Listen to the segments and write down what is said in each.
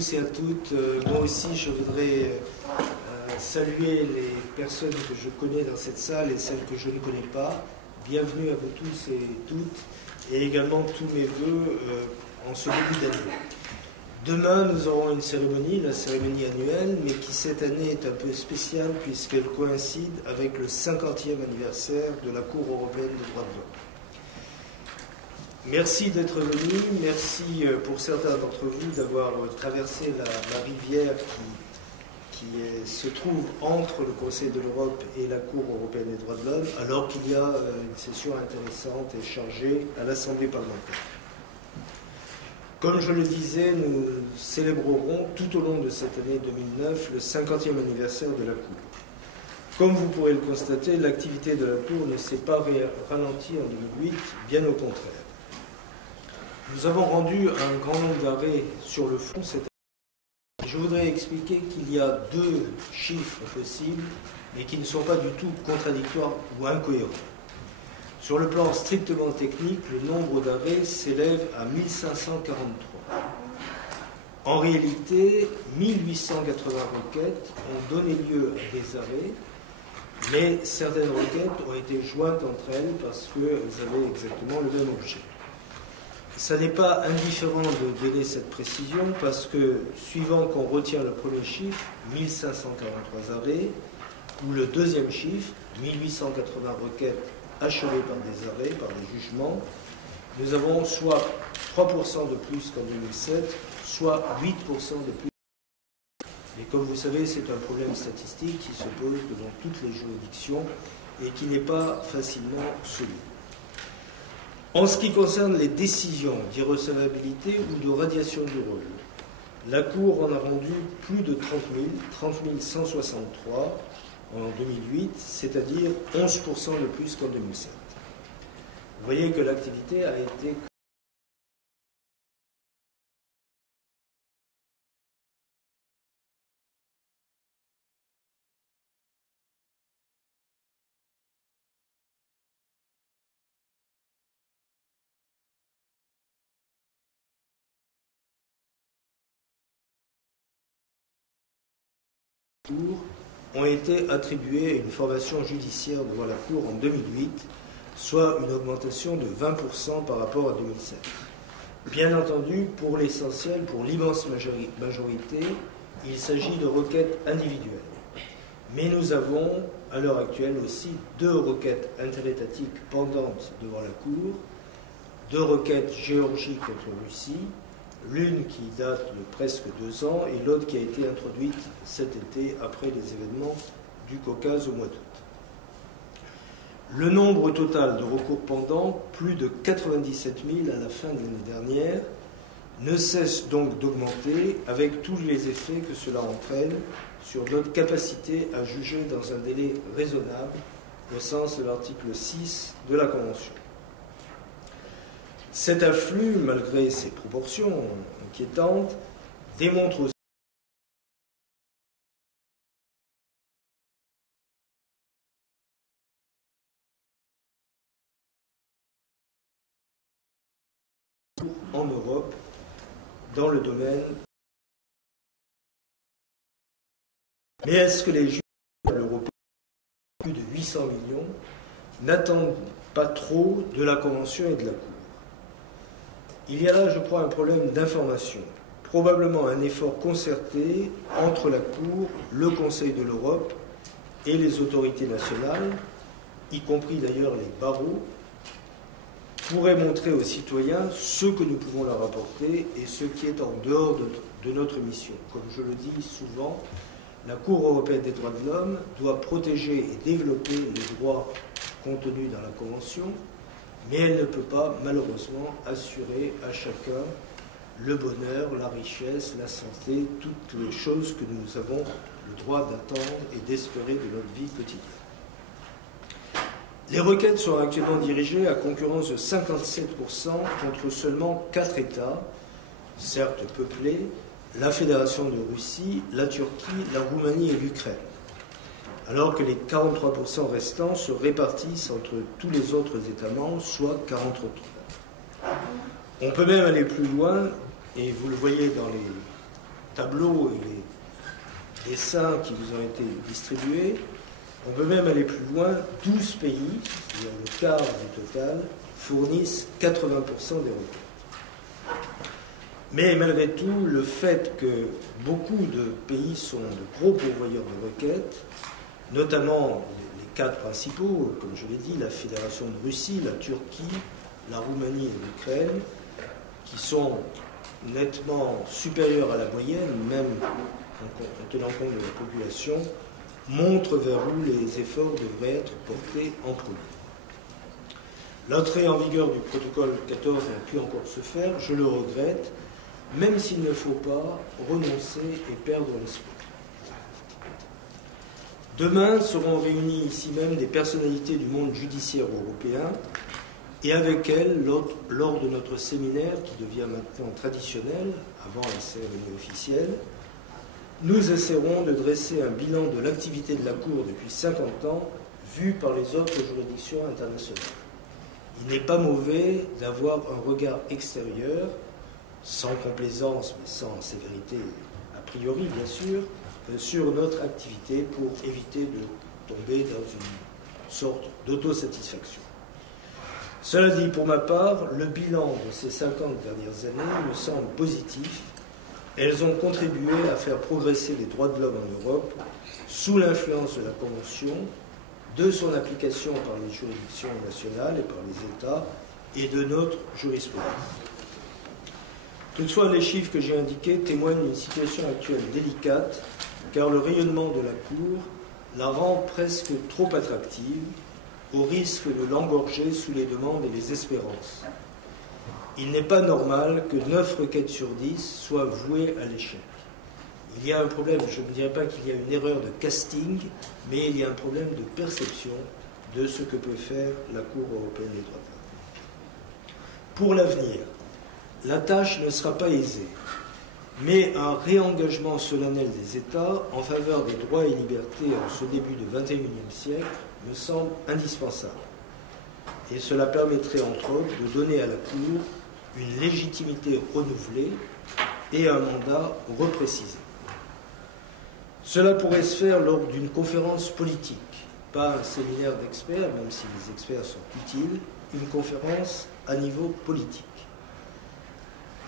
tous et à toutes. Moi aussi, je voudrais saluer les personnes que je connais dans cette salle et celles que je ne connais pas. Bienvenue à vous tous et toutes, et également tous mes vœux en ce début d'année. Demain, nous aurons une cérémonie, la cérémonie annuelle, mais qui cette année est un peu spéciale puisqu'elle coïncide avec le 50e anniversaire de la Cour européenne des droits de l'homme. Merci d'être venus, merci pour certains d'entre vous d'avoir traversé la rivière qui se trouve entre le Conseil de l'Europe et la Cour européenne des droits de l'homme, alors qu'il y a une session intéressante et chargée à l'Assemblée parlementaire. Comme je le disais, nous célébrerons tout au long de cette année 2009 le 50e anniversaire de la Cour. Comme vous pourrez le constater, l'activité de la Cour ne s'est pas ralentie en 2008, bien au contraire. Nous avons rendu un grand nombre d'arrêts sur le fond cette année. Je voudrais expliquer qu'il y a deux chiffres possibles, mais qui ne sont pas du tout contradictoires ou incohérents. Sur le plan strictement technique, le nombre d'arrêts s'élève à 1543. En réalité, 1880 requêtes ont donné lieu à des arrêts, mais certaines requêtes ont été jointes entre elles parce qu'elles avaient exactement le même objet. Ça n'est pas indifférent de donner cette précision parce que, suivant qu'on retient le premier chiffre, 1543 arrêts, ou le deuxième chiffre, 1880 requêtes achevées par des arrêts, par des jugements, nous avons soit 3% de plus qu'en 2007, soit 8% de plus. Et comme vous savez, c'est un problème statistique qui se pose devant toutes les juridictions et qui n'est pas facilement soumis. En ce qui concerne les décisions d'irrecevabilité ou de radiation du rôle, la Cour en a rendu plus de 30 163 en 2008, c'est-à-dire 11% de plus qu'en 2007. Vous voyez que l'activité a été ont été attribués à une formation judiciaire devant la Cour en 2008, soit une augmentation de 20% par rapport à 2007. Bien entendu, pour l'essentiel, pour l'immense majorité, il s'agit de requêtes individuelles. Mais nous avons, à l'heure actuelle aussi, 2 requêtes interétatiques pendantes devant la Cour, 2 requêtes Géorgie contre Russie, l'une qui date de presque 2 ans et l'autre qui a été introduite cet été après les événements du Caucase au mois d'août. Le nombre total de recours pendants, plus de 97 000 à la fin de l'année dernière, ne cesse donc d'augmenter avec tous les effets que cela entraîne sur notre capacité à juger dans un délai raisonnable au sens de l'article 6 de la Convention. Cet afflux, malgré ses proportions inquiétantes, démontre aussi en Europe dans le domaine. Mais est-ce que les juges européens, plus de 800 millions, n'attendent pas trop de la Convention et de la Cour? Il y a là, je crois, un problème d'information, probablement un effort concerté entre la Cour, le Conseil de l'Europe et les autorités nationales, y compris d'ailleurs les barreaux, pourrait montrer aux citoyens ce que nous pouvons leur apporter et ce qui est en dehors de notre mission. Comme je le dis souvent, la Cour européenne des droits de l'homme doit protéger et développer les droits contenus dans la Convention, mais elle ne peut pas, malheureusement, assurer à chacun le bonheur, la richesse, la santé, toutes les choses que nous avons le droit d'attendre et d'espérer de notre vie quotidienne. Les requêtes sont actuellement dirigées à concurrence de 57% contre seulement 4 États, certes peuplés, la Fédération de Russie, la Turquie, la Roumanie et l'Ukraine, alors que les 43% restants se répartissent entre tous les autres États membres, soit 43. On peut même aller plus loin, et vous le voyez tableau et les dessins qui vous ont été distribués, on peut même aller plus loin. 12 pays, c'est-à-dire le quart du total, fournissent 80% des requêtes. Mais malgré tout, le fait que beaucoup de pays sont de gros pourvoyeurs de requêtes, notamment les 4 principaux, comme je l'ai dit, la Fédération de Russie, la Turquie, la Roumanie et l'Ukraine, qui sont nettement supérieurs à la moyenne, même en tenant compte de la population, montrent vers où les efforts devraient être portés en premier. L'entrée en vigueur du protocole 14 n'a pu encore se faire, je le regrette, même s'il ne faut pas renoncer et perdre l'espoir. Demain seront réunis ici même des personnalités du monde judiciaire européen et avec elles, lors de notre séminaire qui devient maintenant traditionnel, avant la cérémonie officielle, nous essaierons de dresser un bilan de l'activité de la Cour depuis 50 ans, vu par les autres juridictions internationales. Il n'est pas mauvais d'avoir un regard extérieur, sans complaisance, mais sans sévérité a priori, bien sûr, sur notre activité pour éviter de tomber dans une sorte d'autosatisfaction. Cela dit, pour ma part, le bilan de ces 50 dernières années me semble positif. Elles ont contribué à faire progresser les droits de l'homme en Europe sous l'influence de la Convention, de son application par les juridictions nationales et par les États et de notre jurisprudence. Toutefois, les chiffres que j'ai indiqués témoignent d'une situation actuelle délicate, car le rayonnement de la Cour la rend presque trop attractive, au risque de l'engorger sous les demandes et les espérances. Il n'est pas normal que 9 requêtes sur 10 soient vouées à l'échec. Il y a un problème, je ne dirais pas qu'il y a une erreur de casting, mais il y a un problème de perception de ce que peut faire la Cour européenne des droits de l'homme. Pour l'avenir, la tâche ne sera pas aisée, mais un réengagement solennel des États en faveur des droits et libertés en ce début du XXIe siècle me semble indispensable. Et cela permettrait entre autres de donner à la Cour une légitimité renouvelée et un mandat reprécisé. Cela pourrait se faire lors d'une conférence politique, pas un séminaire d'experts, même si les experts sont utiles, une conférence à niveau politique.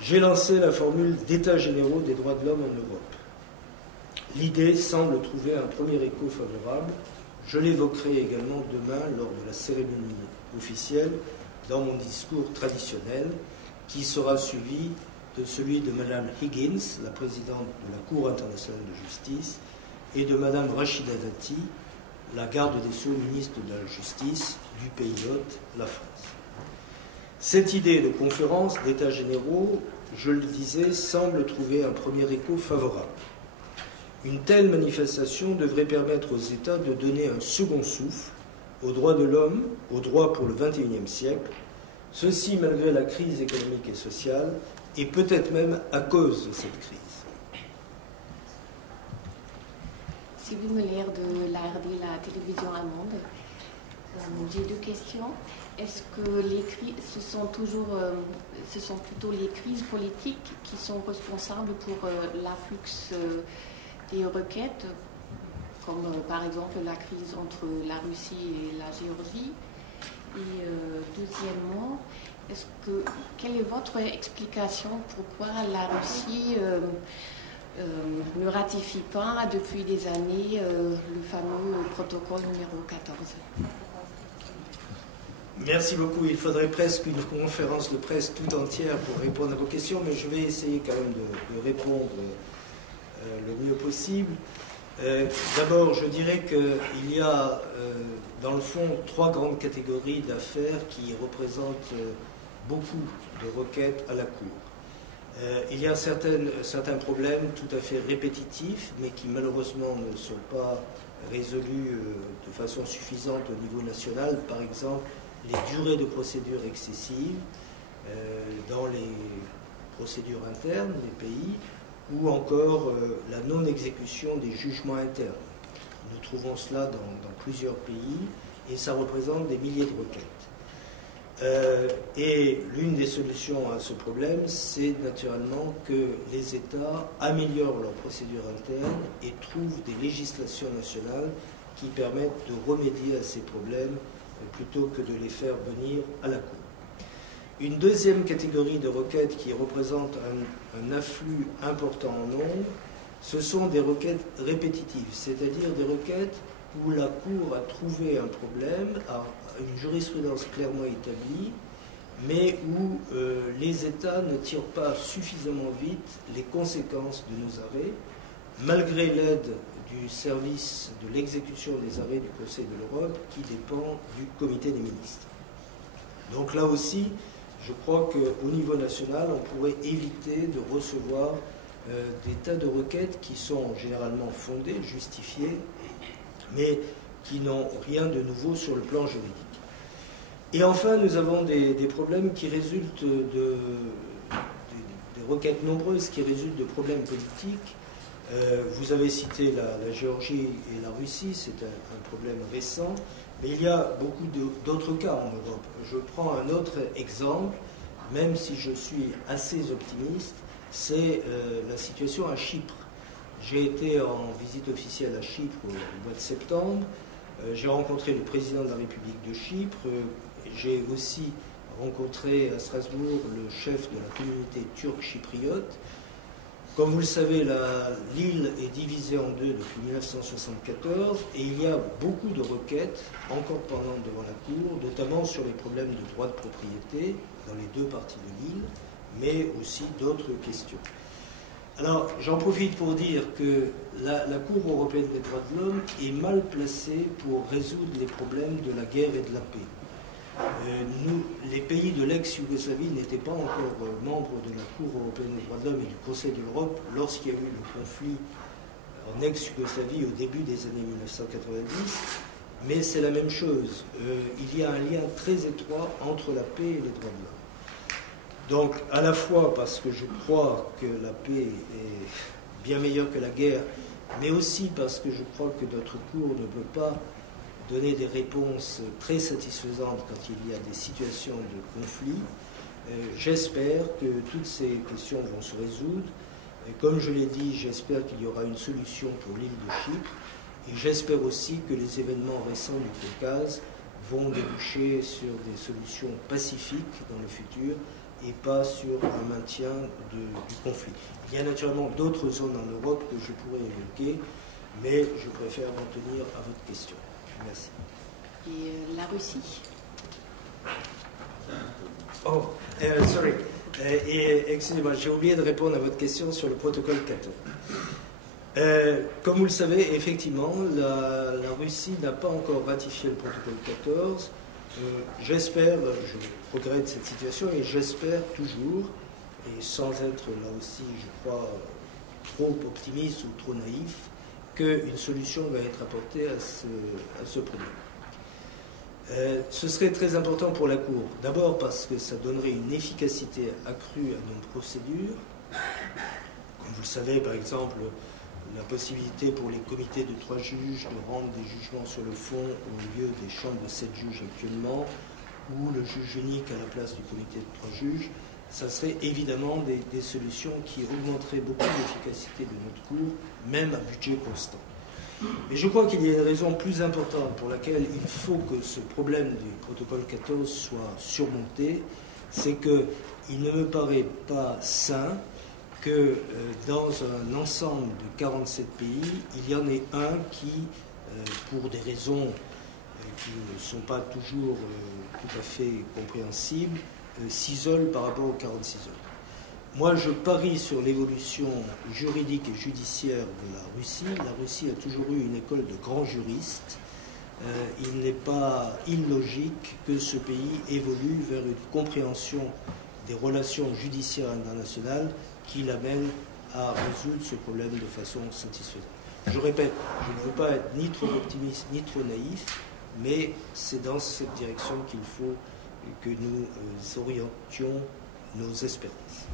J'ai lancé la formule d'états généraux des droits de l'homme en Europe. L'idée semble trouver un premier écho favorable. Je l'évoquerai également demain lors de la cérémonie officielle dans mon discours traditionnel qui sera suivi de celui de Mme Higgins, la présidente de la Cour internationale de justice, et de Mme Rachida Dati, la garde des Sceaux, ministre de la Justice du pays hôte, la France. Cette idée de conférence d'états généraux, je le disais, semble trouver un premier écho favorable. Une telle manifestation devrait permettre aux États de donner un second souffle aux droits de l'homme, aux droits pour le XXIe siècle, ceci malgré la crise économique et sociale, et peut-être même à cause de cette crise. Sylvie Muller de l'ARD, la télévision allemande. J'ai 2 questions. Est-ce que ce sont plutôt les crises politiques qui sont responsables pour l'afflux des requêtes, comme par exemple la crise entre la Russie et la Géorgie? Et deuxièmement, quelle est votre explication pourquoi la Russie ne ratifie pas depuis des années le fameux protocole numéro 14? Merci beaucoup. Il faudrait presque une conférence de presse tout entière pour répondre à vos questions, mais je vais essayer quand même de répondre le mieux possible. D'abord, je dirais qu'il y a, dans le fond, 3 grandes catégories d'affaires qui représentent beaucoup de requêtes à la Cour. Il y a certains problèmes tout à fait répétitifs, mais qui malheureusement ne sont pas résolus de façon suffisante au niveau national. Par exemple, les durées de procédure excessives dans les procédures internes des pays, ou encore la non-exécution des jugements internes. Nous trouvons cela dans plusieurs pays, et ça représente des milliers de requêtes. Et l'une des solutions à ce problème, c'est naturellement que les États améliorent leurs procédures internes et trouvent des législations nationales qui permettent de remédier à ces problèmes plutôt que de les faire venir à la Cour. Une deuxième catégorie de requêtes qui représente un afflux important en nombre, ce sont des requêtes répétitives, c'est-à-dire des requêtes où la Cour a trouvé un problème, a une jurisprudence clairement établie, mais où les États ne tirent pas suffisamment vite les conséquences de nos arrêts, malgré l'aide du service de l'exécution des arrêts du Conseil de l'Europe qui dépend du Comité des ministres. Donc là aussi, je crois qu'au niveau national, on pourrait éviter de recevoir des tas de requêtes qui sont généralement fondées, justifiées, mais qui n'ont rien de nouveau sur le plan juridique. Et enfin, nous avons des problèmes qui résultent des requêtes nombreuses qui résultent de problèmes politiques. Vous avez cité la Géorgie et la Russie, c'est un problème récent, mais il y a beaucoup d'autres cas en Europe. Je prends un autre exemple, même si je suis assez optimiste, c'est la situation à Chypre. J'ai été en visite officielle à Chypre au mois de septembre. J'ai rencontré le président de la République de Chypre. J'ai aussi rencontré à Strasbourg le chef de la communauté turque chypriote. Comme vous le savez, l'île est divisée en deux depuis 1974 et il y a beaucoup de requêtes encore pendantes devant la Cour, notamment sur les problèmes de droit de propriété dans les deux parties de l'île, mais aussi d'autres questions. Alors, j'en profite pour dire que la Cour européenne des droits de l'homme est mal placée pour résoudre les problèmes de la guerre et de la paix. Les pays de l'ex-Yougoslavie n'étaient pas encore membres de la Cour européenne des droits de l'homme et du Conseil de l'Europe lorsqu'il y a eu le conflit en ex-Yougoslavie au début des années 1990, mais c'est la même chose. Il y a un lien très étroit entre la paix et les droits de l'homme. Donc, à la fois parce que je crois que la paix est bien meilleure que la guerre, mais aussi parce que je crois que notre Cour ne peut pas donner des réponses très satisfaisantes quand il y a des situations de conflit. J'espère que toutes ces questions vont se résoudre. Et comme je l'ai dit, j'espère qu'il y aura une solution pour l'île de Chypre. Et j'espère aussi que les événements récents du Caucase vont déboucher sur des solutions pacifiques dans le futur et pas sur un maintien du conflit. Il y a naturellement d'autres zones en Europe que je pourrais évoquer, mais je préfère m'en tenir à votre question. Merci. Et la Russie? Oh, sorry. Excusez-moi, j'ai oublié de répondre à votre question sur le protocole 14. Comme vous le savez, effectivement, la Russie n'a pas encore ratifié le protocole 14. J'espère, je regrette cette situation et j'espère toujours, et sans être là aussi, je crois, trop optimiste ou trop naïf, qu'une solution va être apportée à ce problème. Ce serait très important pour la Cour, d'abord parce que ça donnerait une efficacité accrue à nos procédures. Comme vous le savez, par exemple, la possibilité pour les comités de 3 juges de rendre des jugements sur le fond au lieu des chambres de 7 juges actuellement, ou le juge unique à la place du comité de 3 juges, ça serait évidemment des solutions qui augmenteraient beaucoup l'efficacité de notre Cour, même à budget constant. Mais je crois qu'il y a une raison plus importante pour laquelle il faut que ce problème du protocole 14 soit surmonté, c'est qu'il ne me paraît pas sain que dans un ensemble de 47 pays, il y en ait un qui, pour des raisons qui ne sont pas toujours tout à fait compréhensibles, s'isole par rapport aux 46 autres. Moi, je parie sur l'évolution juridique et judiciaire de la Russie. La Russie a toujours eu une école de grands juristes. Il n'est pas illogique que ce pays évolue vers une compréhension des relations judiciaires internationales qui l'amène à résoudre ce problème de façon satisfaisante. Je répète, je ne veux pas être ni trop optimiste ni trop naïf, mais c'est dans cette direction qu'il faut que nous orientions nos espérances.